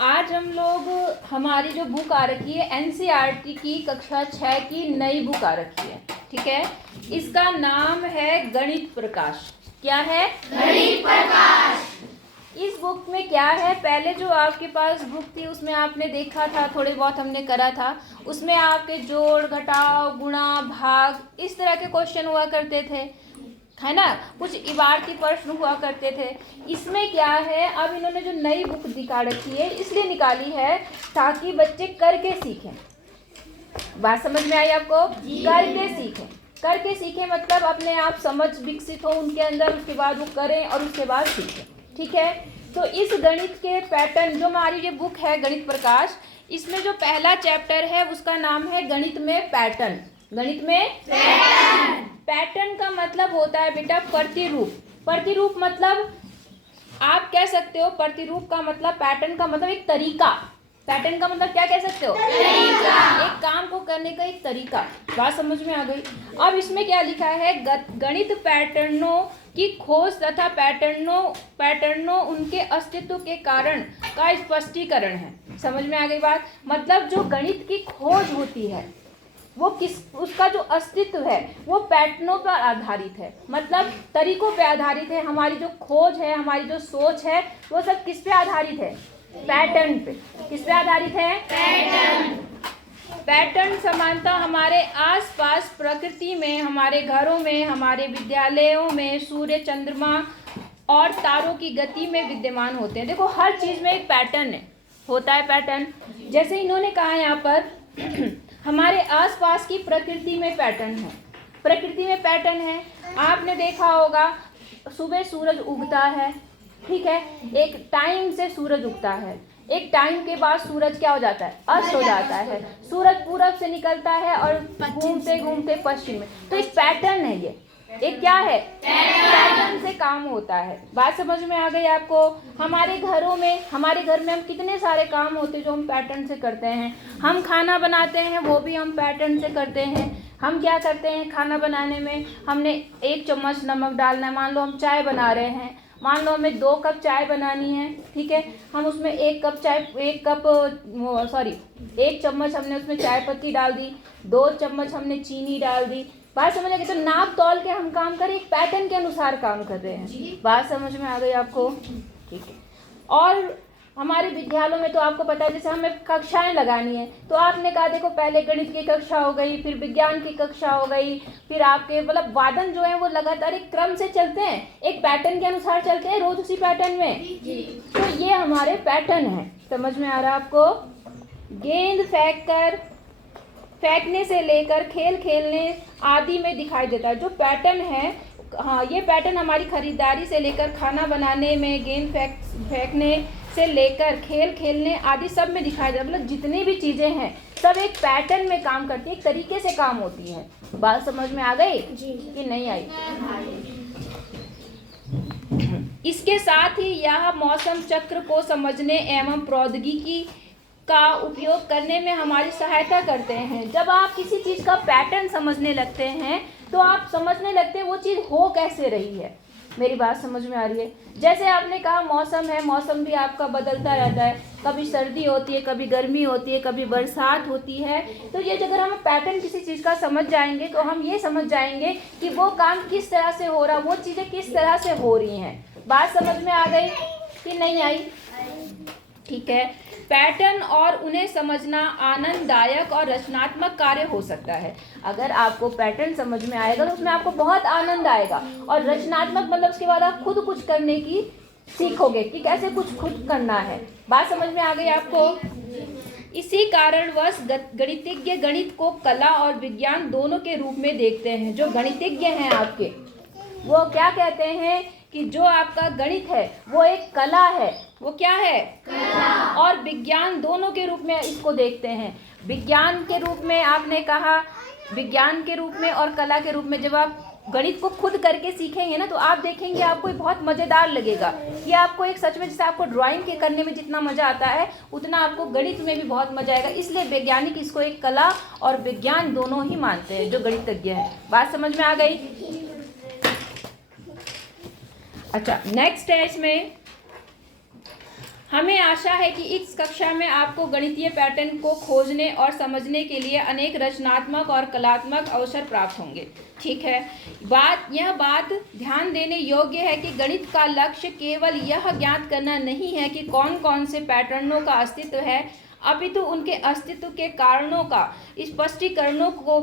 आज हम लोग हमारी जो बुक आ रखी है एनसीईआरटी की कक्षा 6 की नई बुक आ रखी है, ठीक है। इसका नाम है गणित प्रकाश। क्या है? गणित प्रकाश। इस बुक में क्या है, पहले जो आपके पास बुक थी उसमें आपने देखा था, थोड़े बहुत हमने करा था, उसमें आपके जोड़ घटाव गुणा भाग इस तरह के क्वेश्चन हुआ करते थे, है ना। कुछ इबारती प्रश्न हुआ करते थे। इसमें क्या है, अब इन्होंने जो नई बुक दिखा रखी है इसलिए निकाली है ताकि बच्चे करके सीखें। बात समझ में आई आपको? करके सीखें। करके सीखें मतलब अपने आप समझ विकसित हो उनके अंदर, उसके बाद वो करें और उसके बाद सीखें, ठीक है। तो इस गणित के पैटर्न, जो हमारी ये बुक है गणित प्रकाश, इसमें जो पहला चैप्टर है उसका नाम है गणित में पैटर्न। गणित में पैटर्न। पैटर्न का मतलब होता है बेटा प्रतिरूप। प्रतिरूप मतलब आप कह सकते हो, प्रतिरूप का मतलब, पैटर्न का मतलब एक तरीका। पैटर्न का मतलब क्या कह सकते हो? तरीका। एक काम को करने का एक तरीका। बात समझ में आ गई? अब इसमें क्या लिखा है, गणित पैटर्नों की खोज तथा पैटर्नों उनके अस्तित्व के कारण का स्पष्टीकरण है। समझ में आ गई बात? मतलब जो गणित की खोज होती है वो उसका जो अस्तित्व है वो पैटर्नों पर आधारित है, मतलब तरीकों पे आधारित है। हमारी जो खोज है, हमारी जो सोच है, वो सब किस पे आधारित है? पैटर्न पे। किस पे आधारित है? पैटर्न। पैटर्न समानता हमारे आसपास प्रकृति में, हमारे घरों में, हमारे विद्यालयों में, सूर्य चंद्रमा और तारों की गति में विद्यमान होते हैं। देखो हर चीज में एक पैटर्न है, होता है पैटर्न। जैसे इन्होंने कहा यहाँ पर हमारे आसपास की प्रकृति में पैटर्न है। प्रकृति में पैटर्न है, आपने देखा होगा सुबह सूरज उगता है, ठीक है, एक टाइम से सूरज उगता है, एक टाइम के बाद सूरज क्या हो जाता है? अस्त हो जाता है। सूरज पूरब से निकलता है और घूमते घूमते पश्चिम में। तो एक पैटर्न है, ये एक क्या है? पैटर्न से काम होता है। बात समझ में आ गई आपको? हमारे घरों में, हमारे घर में हम कितने सारे काम होते हैं जो हम पैटर्न से करते हैं। हम खाना बनाते हैं, वो भी हम पैटर्न से करते हैं। हम क्या करते हैं, खाना बनाने में हमने 1 चम्मच नमक डालना है। मान लो हम चाय बना रहे हैं, मान लो हमें 2 कप चाय बनानी है, ठीक है। हम उसमें 1 चम्मच हमने उसमें चाय पत्ती डाल दी, 2 चम्मच हमने चीनी डाल दी। बात समझ आ गई? तो नाप तौल के हम काम करें, एक पैटर्न के अनुसार काम कर रहे हैं। बात समझ में आ गई आपको? ठीक है। और हमारे विद्यालयों में तो आपको पता है, जैसे हमें कक्षाएं लगानी है तो आपने कहा देखो पहले गणित की कक्षा हो गई, फिर विज्ञान की कक्षा हो गई, फिर आपके मतलब वादन जो है वो लगातार एक क्रम से चलते हैं, एक पैटर्न के अनुसार चलते हैं, रोज उसी पैटर्न में। तो ये हमारे पैटर्न है। समझ में आ रहा है आपको? गेंद फेंकने से लेकर खेल खेलने आदि में दिखाई देता है। जो पैटर्न है, हाँ, ये पैटर्न हमारी खरीदारी से लेकर खाना बनाने में, गेंद फेंकने से लेकर खेल खेलने आदि सब में दिखाई देता है। मतलब जितनी भी चीजें हैं सब एक पैटर्न में काम करती है, एक तरीके से काम होती है। बात समझ में आ गई कि नहीं आई? इसके साथ ही यह मौसम चक्र को समझने एवं प्रौद्योगिकी का उपयोग करने में हमारी सहायता करते हैं। जब आप किसी चीज का पैटर्न समझने लगते हैं तो आप समझने लगते हैं वो चीज हो कैसे रही है। मेरी बात समझ में आ रही है? जैसे आपने कहा मौसम है, मौसम भी आपका बदलता रहता है, कभी सर्दी होती है, कभी गर्मी होती है, कभी बरसात होती है। तो ये अगर हम पैटर्न किसी चीज़ का समझ जाएंगे तो हम ये समझ जाएंगे कि वो काम किस तरह से हो रहा, वो चीज़ें किस तरह से हो रही हैं। बात समझ में आ गई कि नहीं आई? ठीक है। पैटर्न और उन्हें समझना आनंददायक और रचनात्मक कार्य हो सकता है। अगर आपको पैटर्न समझ में आएगा तो उसमें आपको बहुत आनंद आएगा, और रचनात्मक मतलब उसके बाद आप खुद कुछ करने की सीखोगे कि कैसे कुछ खुद करना है। बात समझ में आ गई आपको? इसी कारणवश गणितज्ञ गणित को कला और विज्ञान दोनों के रूप में देखते हैं। जो गणितज्ञ हैं आपके, वो क्या कहते हैं कि जो आपका गणित है वो एक कला है। वो क्या है? कला। और विज्ञान दोनों के रूप में इसको देखते हैं। विज्ञान के रूप में आपने कहा, विज्ञान के रूप में और कला के रूप में। जब आप गणित को खुद करके सीखेंगे ना तो आप देखेंगे आपको बहुत मज़ेदार लगेगा कि आपको एक सच में, जैसे आपको ड्राइंग के करने में जितना मज़ा आता है उतना आपको गणित में भी बहुत मज़ा आएगा। इसलिए वैज्ञानिक इसको एक कला और विज्ञान दोनों ही मानते हैं, जो गणितज्ञ हैं। बात समझ में आ गई? अच्छा, नेक्स्ट है इसमें हमें आशा है कि इस कक्षा में आपको गणितीय पैटर्न को खोजने और समझने के लिए अनेक रचनात्मक और कलात्मक अवसर प्राप्त होंगे। ठीक है, यह बात ध्यान देने योग्य है कि गणित का लक्ष्य केवल यह ज्ञात करना नहीं है कि कौन कौन से पैटर्नों का अस्तित्व है, अपितु उनके अस्तित्व के कारणों का स्पष्टीकरणों को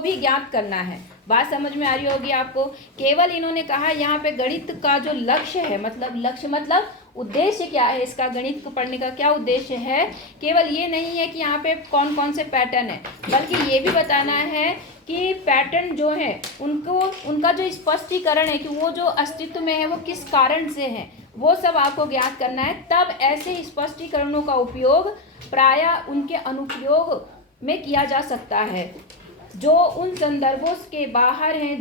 भी ज्ञात करना है। बात समझ में आ रही होगी आपको। केवल इन्होंने कहा यहाँ पे गणित का जो लक्ष्य है, मतलब उद्देश्य क्या है, इसका गणित को पढ़ने का क्या उद्देश्य है, केवल ये नहीं है कि यहाँ पे कौन कौन से पैटर्न है, बल्कि ये भी बताना है कि पैटर्न जो है उनका जो स्पष्टीकरण है कि वो जो अस्तित्व में है वो किस कारण से है, वो सब आपको ज्ञात करना है। तब ऐसे स्पष्टीकरणों का उपयोग प्रायः उनके अनुप्रयोग में किया जा सकता है जो उन संदर्भों के बाहर हैं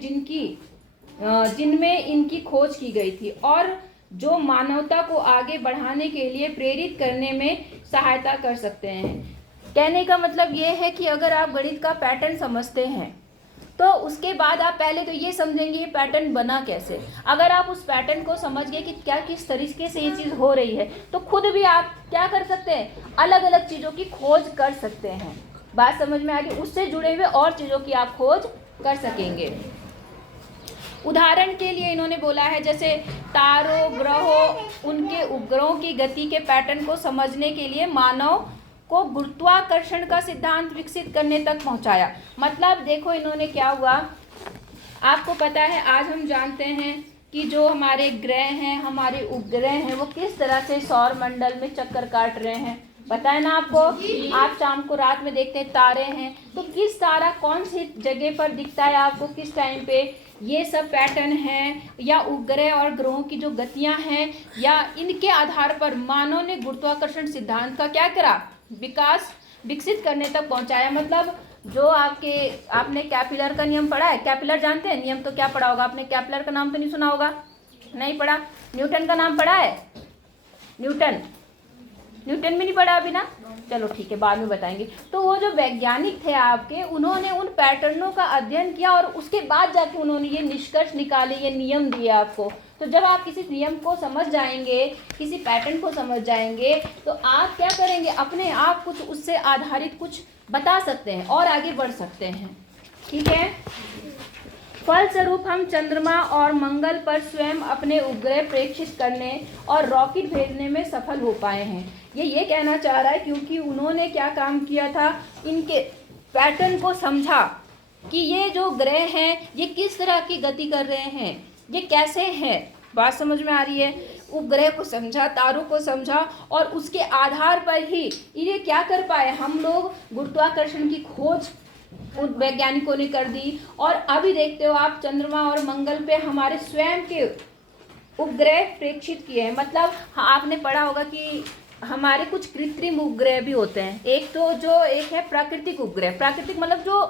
जिनमें इनकी खोज की गई थी और जो मानवता को आगे बढ़ाने के लिए प्रेरित करने में सहायता कर सकते हैं। कहने का मतलब ये है कि अगर आप गणित का पैटर्न समझते हैं तो उसके बाद आप पहले तो ये समझेंगे ये पैटर्न बना कैसे। अगर आप उस पैटर्न को समझ गए कि क्या किस तरीके से ये चीज़ हो रही है, तो खुद भी आप क्या कर सकते हैं, अलग अलग चीज़ों की खोज कर सकते हैं। बात समझ में आ गई। उससे जुड़े हुए और चीज़ों की आप खोज कर सकेंगे। उदाहरण के लिए इन्होंने बोला है जैसे तारों, ग्रहों, उनके उपग्रहों की गति के पैटर्न को समझने के लिए मानव को गुरुत्वाकर्षण का सिद्धांत विकसित करने तक पहुंचाया। मतलब देखो इन्होंने क्या हुआ, आपको पता है आज हम जानते हैं कि जो हमारे ग्रह हैं, हमारे उपग्रह हैं, वो किस तरह से सौर मंडल में चक्कर काट रहे हैं, पता है ना आपको। आप शाम को रात में देखते हैं तारे हैं, तो किस तारा कौन सी जगह पर दिखता है आपको किस टाइम पे, ये सब पैटर्न हैं या उपग्रह और ग्रहों की जो गतियां हैं, या इनके आधार पर मानव ने गुरुत्वाकर्षण सिद्धांत का क्या करा, विकसित करने तक पहुंचाया। मतलब जो आपने कैपिलर का नियम पढ़ा है, कैपिलर जानते हैं नियम, तो क्या पढ़ा होगा आपने, कैपिलर का नाम तो नहीं सुना होगा, नहीं पढ़ा। न्यूटन का नाम पढ़ा है, न्यूटन भी नहीं पढ़ा अभी ना, चलो ठीक है बाद में बताएंगे। तो वो जो वैज्ञानिक थे आपके, उन्होंने उन पैटर्नों का अध्ययन किया और उसके बाद जाके उन्होंने ये निष्कर्ष निकाले, ये नियम दिए आपको। तो जब आप किसी नियम को समझ जाएंगे, किसी पैटर्न को समझ जाएंगे, तो आप क्या करेंगे, अपने आप कुछ उससे आधारित कुछ बता सकते हैं और आगे बढ़ सकते हैं। ठीक है, फलस्वरूप हम चंद्रमा और मंगल पर स्वयं अपने उपग्रह प्रेक्षित करने और रॉकेट भेजने में सफल हो पाए हैं। ये कहना चाह रहा है क्योंकि उन्होंने क्या काम किया था, इनके पैटर्न को समझा कि ये जो ग्रह हैं ये किस तरह की गति कर रहे हैं, ये कैसे हैं। बात समझ में आ रही है। उपग्रह को समझा, तारों को समझा और उसके आधार पर ही ये क्या कर पाए, हम लोग गुरुत्वाकर्षण की खोज उन वैज्ञानिकों ने कर दी। और अभी देखते हो आप चंद्रमा और मंगल पे हमारे स्वयं के उपग्रह प्रेक्षित किए हैं। मतलब आपने पढ़ा होगा कि हमारे कुछ कृत्रिम उपग्रह भी होते हैं। एक तो जो एक है प्राकृतिक उपग्रह, प्राकृतिक मतलब जो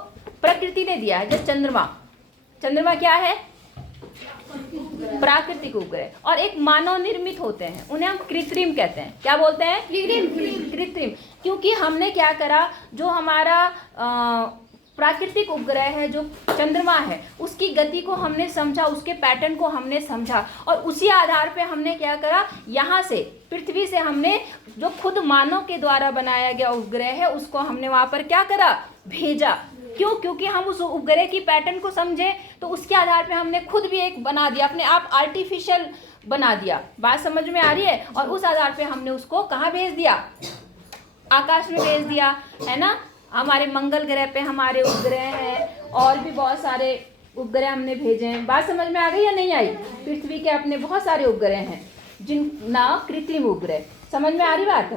प्रकृति ने दिया है, जैसे चंद्रमा क्या है, प्राकृतिक उपग्रह। और एक मानव निर्मित होते हैं, उन्हें हम कृत्रिम कहते हैं। क्या बोलते हैं, कृत्रिम। क्योंकि हमने क्या करा, जो हमारा प्राकृतिक उपग्रह है, जो चंद्रमा है, उसकी गति को हमने समझा, उसके पैटर्न को हमने समझा और उसी आधार पे हमने क्या करा, यहाँ से पृथ्वी से हमने जो खुद मानव के द्वारा बनाया गया उपग्रह है उसको हमने वहाँ पर क्या करा, भेजा। क्यों, क्योंकि हम उस उपग्रह की पैटर्न को समझे तो उसके आधार पे हमने खुद भी एक बना दिया, अपने आप आर्टिफिशियल बना दिया। बात समझ में आ रही है। और उस आधार पे हमने उसको कहाँ भेज दिया, आकाश में भेज दिया, है ना। हमारे मंगल ग्रह पे हमारे उपग्रह हैं और भी बहुत सारे उपग्रह हमने भेजे हैं। बात समझ में आ गई या नहीं आई। पृथ्वी के अपने बहुत सारे उपग्रह हैं जिन ना कृत्रिम उपग्रह। समझ में आ रही बात।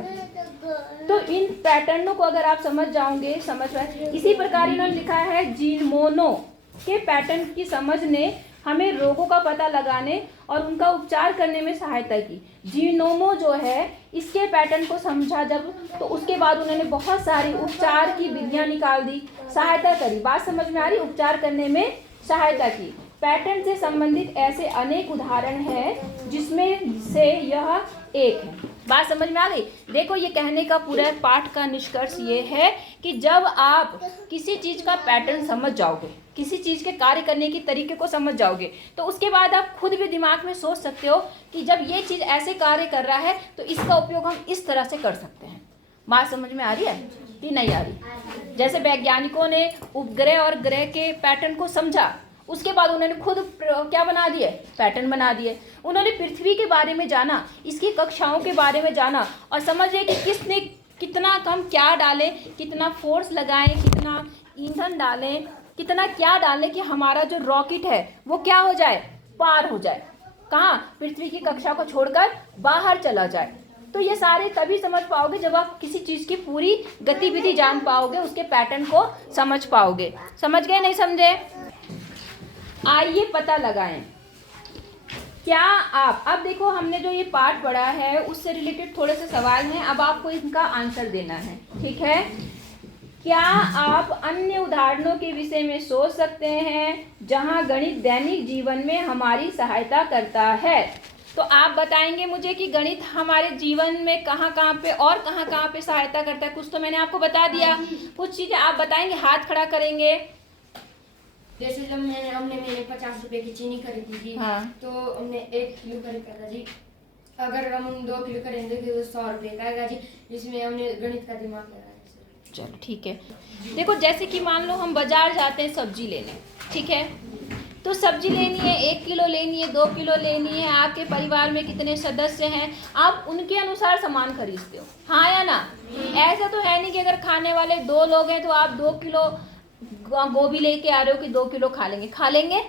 तो इन पैटर्नों को अगर आप समझ जाओगे, इसी प्रकार इन्होंने लिखा है जीनोमों के पैटर्न की समझ ने हमें रोगों का पता लगाने और उनका उपचार करने में सहायता की। जीनोमो जो है इसके पैटर्न को समझा जब, तो उसके बाद उन्होंने बहुत सारी उपचार की विधियां निकाल दी, सहायता करी। बात समझ में आ रही, उपचार करने में सहायता की। पैटर्न से संबंधित ऐसे अनेक उदाहरण हैं जिसमें से यह एक है। बात समझ में आ गई। देखो ये कहने का पूरा पाठ का निष्कर्ष ये है कि जब आप किसी चीज़ का पैटर्न समझ जाओगे, किसी चीज़ के कार्य करने की तरीके को समझ जाओगे, तो उसके बाद आप खुद भी दिमाग में सोच सकते हो कि जब ये चीज़ ऐसे कार्य कर रहा है तो इसका उपयोग हम इस तरह से कर सकते हैं। बात समझ में आ रही है कि नहीं आ रही? जैसे वैज्ञानिकों ने उपग्रह और ग्रह के पैटर्न को समझा, उसके बाद उन्होंने खुद क्या बना दिए, पैटर्न बना दिए। उन्होंने पृथ्वी के बारे में जाना, इसकी कक्षाओं के बारे में जाना और समझे कि किसने कितना कम क्या डालें, कितना फोर्स लगाएं, कितना ईंधन डालें, कितना क्या डालें कि हमारा जो रॉकेट है वो क्या हो जाए, पार हो जाए, कहाँ, पृथ्वी की कक्षा को छोड़कर बाहर चला जाए। तो ये सारे तभी समझ पाओगे जब आप किसी चीज़ की पूरी गतिविधि जान पाओगे, उसके पैटर्न को समझ पाओगे। समझ गए नहीं समझे? आइए पता लगाएं क्या आप, अब देखो हमने जो ये पाठ पढ़ा है उससे रिलेटेड थोड़े से सवाल हैं, अब आपको इनका आंसर देना है, ठीक है। क्या आप अन्य उदाहरणों के विषय में सोच सकते हैं जहां गणित दैनिक जीवन में हमारी सहायता करता है? तो आप बताएंगे मुझे कि गणित हमारे जीवन में कहाँ कहाँ पे और कहाँ पे सहायता करता है। कुछ तो मैंने आपको बता दिया, कुछ चीज़ें आप बताएंगे, हाथ खड़ा करेंगे। जैसे जब मैंने 50 रुपए की चीनी खरीदी थी, हाँ। तो हमने 1 किलो खरीदा था जी। अगर हम 2 किलो खरीदेंगे तो 100 रुपए का आएगा जी, जिसमें हमने गणित का दिमाग लगाया। चलो ठीक है। देखो जैसे कि मान लो हम बाजार जाते हैं सब्जी लेने, ठीक है, तो सब्जी लेनी है, 1 किलो लेनी है, 2 किलो लेनी है, आपके परिवार में कितने सदस्य हैं, आप उनके अनुसार सामान खरीदते हो, हाँ या ना? ऐसा तो है नहीं कि अगर खाने वाले 2 लोग हैं तो आप 2 किलो गोभी लेके आ रहे हो कि 2 किलो खा लेंगे?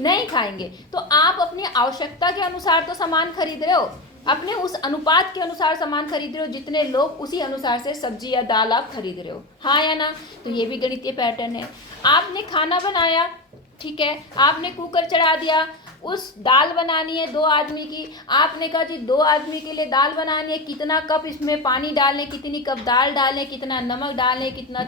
नहीं खाएंगे। तो आप अपनी आवश्यकता के अनुसार तो सामान खरीद रहे हो, अपने उस अनुपात के अनुसार सामान खरीद रहे हो, जितने लोग उसी अनुसार से सब्जी या दाल आप खरीद रहे हो, हाँ या ना? तो ये भी गणितीय पैटर्न है। आपने खाना बनाया, ठीक है, आपने कुकर चढ़ा दिया, उस दाल बनानी है 2 आदमी की, आपने कहा जी 2 आदमी के लिए दाल बनानी है, कितना कप इसमें पानी डालें, कितनी कप दाल डालें, कितना नमक डालें, कितना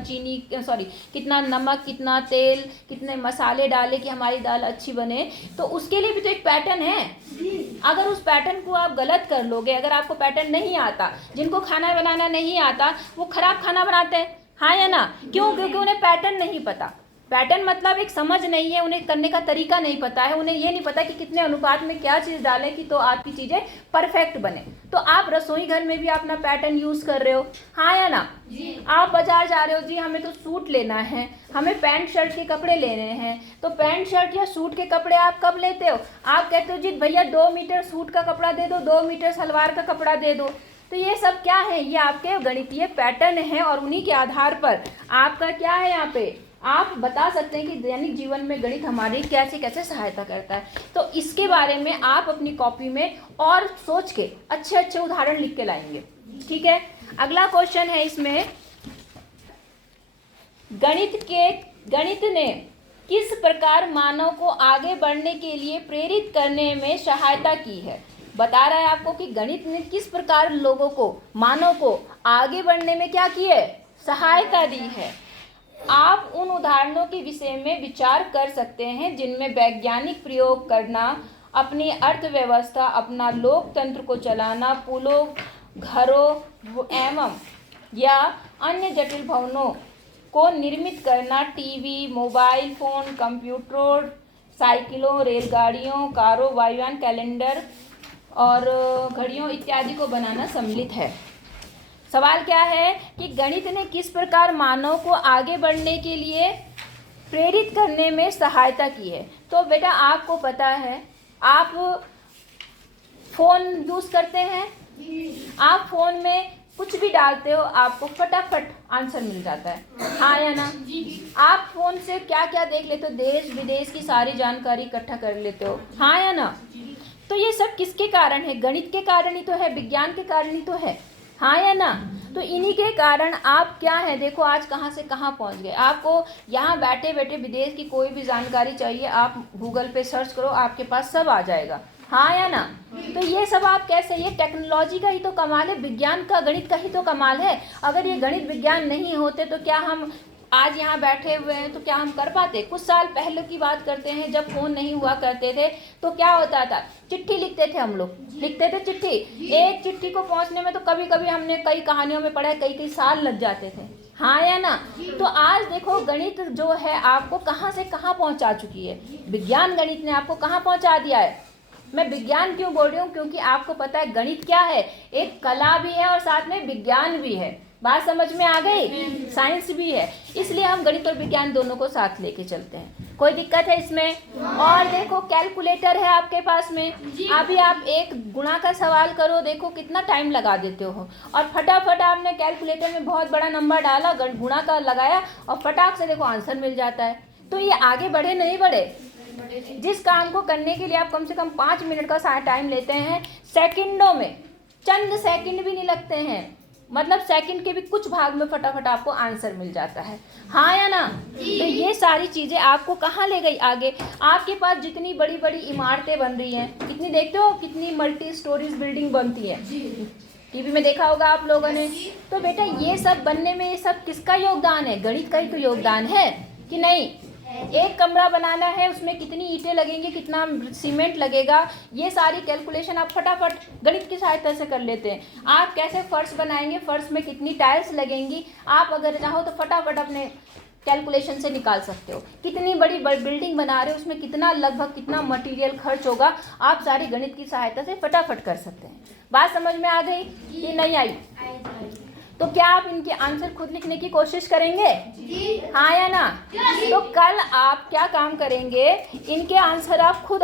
कितना नमक, कितना तेल, कितने मसाले डालें कि हमारी दाल अच्छी बने। तो उसके लिए भी तो एक पैटर्न है। अगर उस पैटर्न को आप गलत कर लोगे, अगर आपको पैटर्न नहीं आता, जिनको खाना बनाना नहीं आता वो खराब खाना बनाते हैं, हाँ या ना? क्यों? क्योंकि उन्हें पैटर्न नहीं पता। पैटर्न मतलब एक समझ नहीं है, उन्हें करने का तरीका नहीं पता है, उन्हें ये नहीं पता कि कितने अनुपात में क्या चीज़ डालें कि तो आपकी चीज़ें परफेक्ट बने। तो आप रसोई घर में भी अपना पैटर्न यूज़ कर रहे हो, हाँ या ना? आप बाजार जा रहे हो जी, हमें तो सूट लेना है, हमें पैंट शर्ट के कपड़े लेने हैं, तो पैंट शर्ट या सूट के कपड़े आप कब लेते हो? आप कहते हो जी भैया 2 मीटर सूट का कपड़ा दे दो, 2 मीटर सलवार का कपड़ा दे दो। तो ये सब क्या है? ये आपके गणितीय पैटर्न हैं और उन्हीं के आधार पर आपका क्या है, यहाँ पे आप बता सकते हैं कि दैनिक जीवन में गणित हमारी कैसे कैसे सहायता करता है। तो इसके बारे में आप अपनी कॉपी में और सोच के अच्छे अच्छे उदाहरण लिख के लाएंगे, ठीक है। अगला क्वेश्चन है इसमें, गणित ने किस प्रकार मानव को आगे बढ़ने के लिए प्रेरित करने में सहायता की है? बता रहा है आपको कि गणित ने किस प्रकार लोगों को, मानव को आगे बढ़ने में क्या की है, सहायता दी है। आप उन उदाहरणों के विषय में विचार कर सकते हैं जिनमें वैज्ञानिक प्रयोग करना, अपनी अर्थव्यवस्था, अपना लोकतंत्र को चलाना, पुलों, घरों एवं या अन्य जटिल भवनों को निर्मित करना, टीवी, मोबाइल फोन, कंप्यूटर, साइकिलों, रेलगाड़ियों, कारों, वायुयान, कैलेंडर और घड़ियों इत्यादि को बनाना सम्मिलित है। सवाल क्या है कि गणित ने किस प्रकार मानव को आगे बढ़ने के लिए प्रेरित करने में सहायता की है। तो बेटा आपको पता है, आप फ़ोन यूज़ करते हैं, आप फ़ोन में कुछ भी डालते हो आपको फटाफट आंसर मिल जाता है, हाँ या ना? आप फ़ोन से क्या क्या देख लेते हो, देश विदेश की सारी जानकारी इकट्ठा कर लेते हो, हाँ या ना? तो ये सब किसके कारण है? गणित के कारण ही तो है, विज्ञान के कारण ही तो है, हाँ या ना? तो इन्हीं के कारण आप क्या है, देखो आज कहाँ से कहाँ पहुँच गए। आपको यहाँ बैठे बैठे विदेश की कोई भी जानकारी चाहिए, आप गूगल पे सर्च करो, आपके पास सब आ जाएगा, हाँ या ना? तो ये सब आप कैसे, ये टेक्नोलॉजी का ही तो कमाल है, विज्ञान का, गणित का ही तो कमाल है। अगर ये गणित विज्ञान नहीं होते तो क्या हम आज यहाँ बैठे हुए हैं तो क्या हम कर पाते? कुछ साल पहले की बात करते हैं, जब फ़ोन नहीं हुआ करते थे तो क्या होता था, चिट्ठी लिखते थे हम लोग, लिखते थे चिट्ठी। एक चिट्ठी को पहुँचने में तो कभी कभी हमने कई कहानियों में पढ़ा है कई कई साल लग जाते थे, हाँ या ना? तो आज देखो गणित जो है आपको कहाँ से कहाँ पहुँचा चुकी है, विज्ञान गणित ने आपको कहाँ पहुँचा दिया है। मैं विज्ञान क्यों बोल रही हूँ? क्योंकि आपको पता है गणित क्या है, एक कला भी है और साथ में विज्ञान भी है। बात समझ में आ गई? साइंस भी है, इसलिए हम गणित और विज्ञान दोनों को साथ लेके चलते हैं। कोई दिक्कत है इसमें? और देखो कैलकुलेटर है आपके पास में, अभी आप एक गुणा का सवाल करो, देखो कितना टाइम लगा देते हो, और फटाफट आपने कैलकुलेटर में बहुत बड़ा नंबर डाला, गुणा का लगाया और फटाक से देखो आंसर मिल जाता है। तो ये आगे बढ़े नहीं बढ़े? जिस काम को करने के लिए आप कम से कम 5 मिनट का टाइम लेते हैं, सेकंडों में, चंद सेकंड भी नहीं लगते हैं, मतलब सेकंड के भी कुछ भाग में फटाफट आपको आंसर मिल जाता है, हाँ या ना? तो ये सारी चीज़ें आपको कहाँ ले गई आगे? आपके पास जितनी बड़ी बड़ी इमारतें बन रही हैं, कितनी देखते हो, कितनी मल्टी स्टोरीज बिल्डिंग बनती है, टीवी में देखा होगा आप लोगों ने। तो बेटा ये सब बनने में, ये सब किसका योगदान है? गणित का ही तो योगदान है कि नहीं? एक कमरा बनाना है, उसमें कितनी ईंटें लगेंगी, कितना सीमेंट लगेगा, ये सारी कैलकुलेशन आप फटाफट गणित की सहायता से कर लेते हैं। आप कैसे फर्श बनाएंगे, फर्श में कितनी टाइल्स लगेंगी, आप अगर चाहो तो फटाफट अपने कैलकुलेशन से निकाल सकते हो। कितनी बड़ी बिल्डिंग बना रहे हो, उसमें कितना लगभग कितना मटेरियल खर्च होगा, आप सारी गणित की सहायता से फटाफट कर सकते हैं। बात समझ में आ गई कि नहीं आई? तो क्या आप इनके आंसर खुद लिखने की कोशिश करेंगे? हाँ या ना? तो कल आप क्या काम करेंगे, इनके आंसर आप खुद